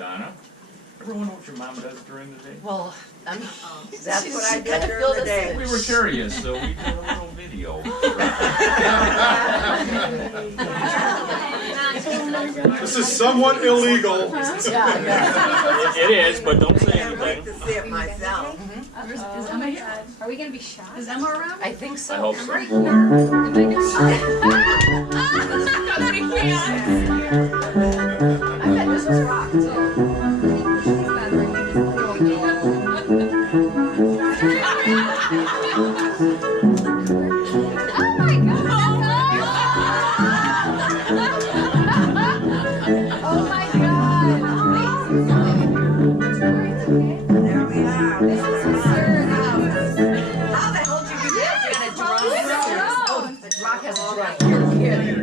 Donna, ever wonder what your mama does during the day? Well, That's what I did during the day. We were curious, so we did a little video. This is somewhat illegal. It is, but don't say I can't wait anything. to see it myself. Are we gonna be shot? Is Emma around? I think so. I hope so. Right here. Am I gonna shot? We can't. I bet this was rock too. There we are. This is absurd. How the hell did you do that? The rock has a drum. You're kidding.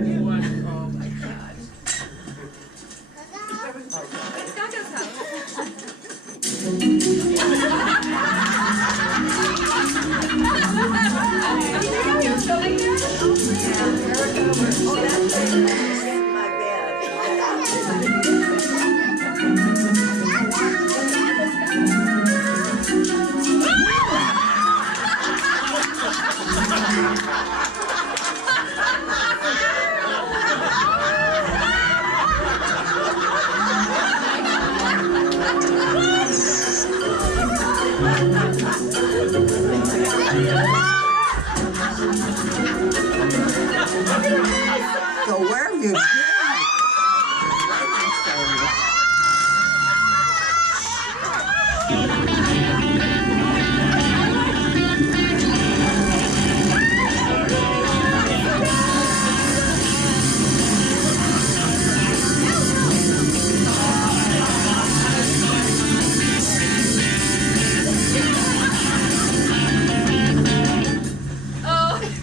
My bed. So where have you been?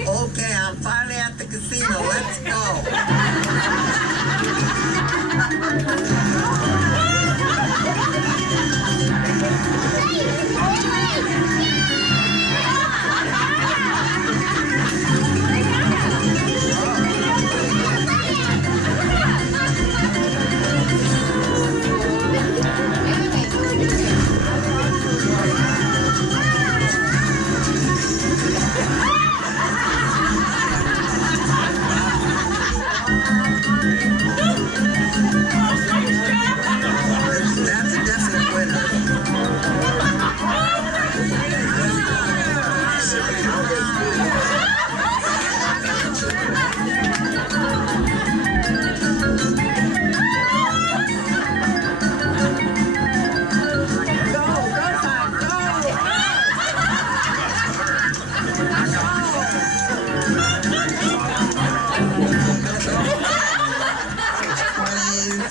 Okay, I'm finally at the casino. Let's go. That's a definite winner.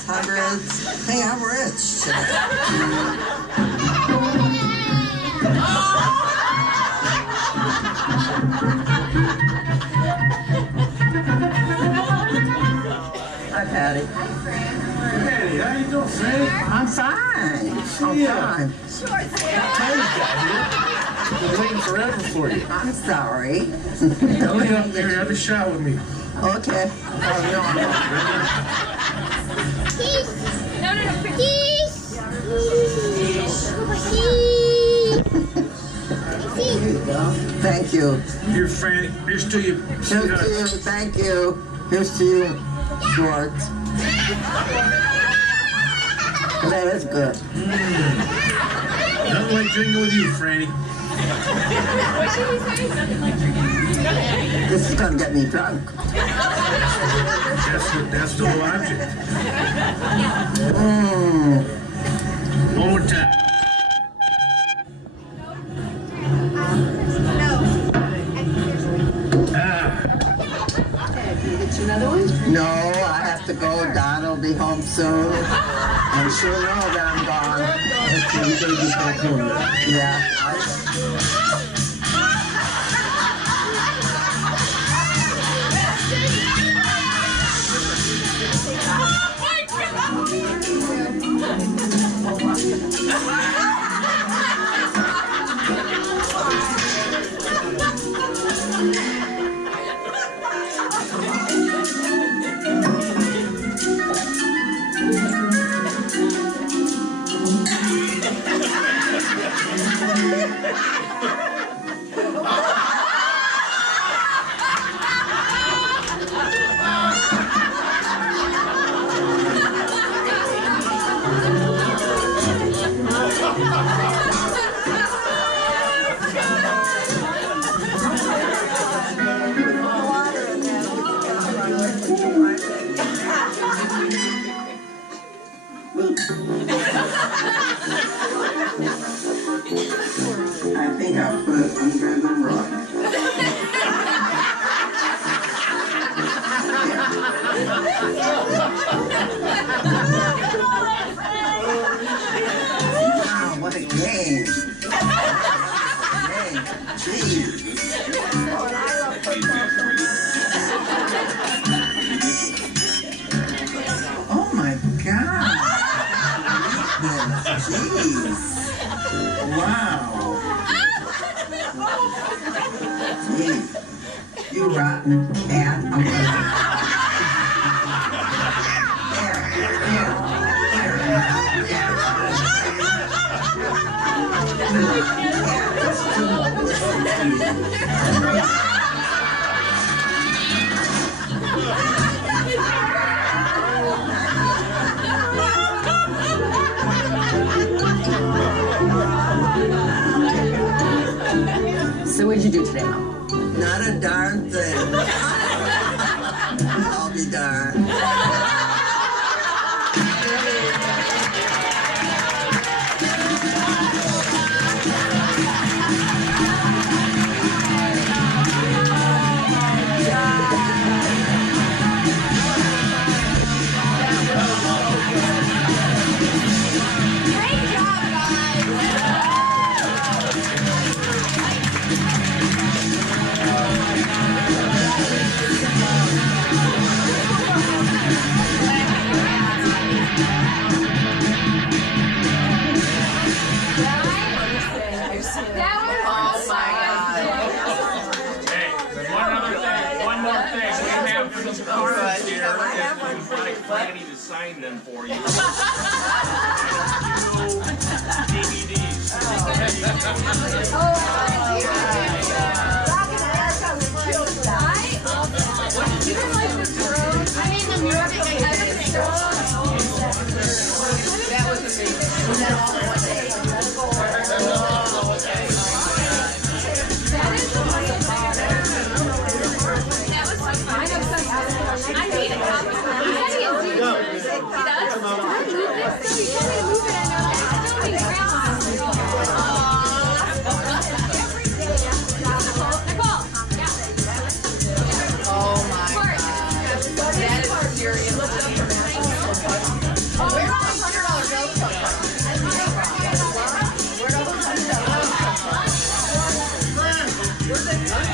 Hundreds. Hey, I'm rich. Hi, Patty. Hey, how you doing, Fran? I'm fine. I'm fine. Been waiting forever for you. I'm sorry. Hurry up there, have a shot with me. Okay. Thank you. Here, Fran, here's to you. Here's to you. Thank you. Here's to you, Short. That is good. Nothing like drinking with you, Franny. This is gonna get me drunk. That's the whole object. One more time. No, I have to go. Don will be home soon. And she'll know that I'm gone. Yeah. I think I'll put it under the rug. Wow, what a game. Hey, geez. Oh my God. Jeez. Wow. Jeez. You rotten cat. I'm gonna... So what did you do today, Mom? Not a darn thing. I'll be darned. Hey, one more thing. We have some cards here. If you'd like Franny to sign them for you. DVDs. That was amazing. Was that all in one day? I need a copy. He said he can do this. He does? He told me to move it. I know that. It's still being grandma. Nicole. Yeah. Oh my God. That is serious. Where are those $100 bills come from? Where are those $100 bills come from? Where's it?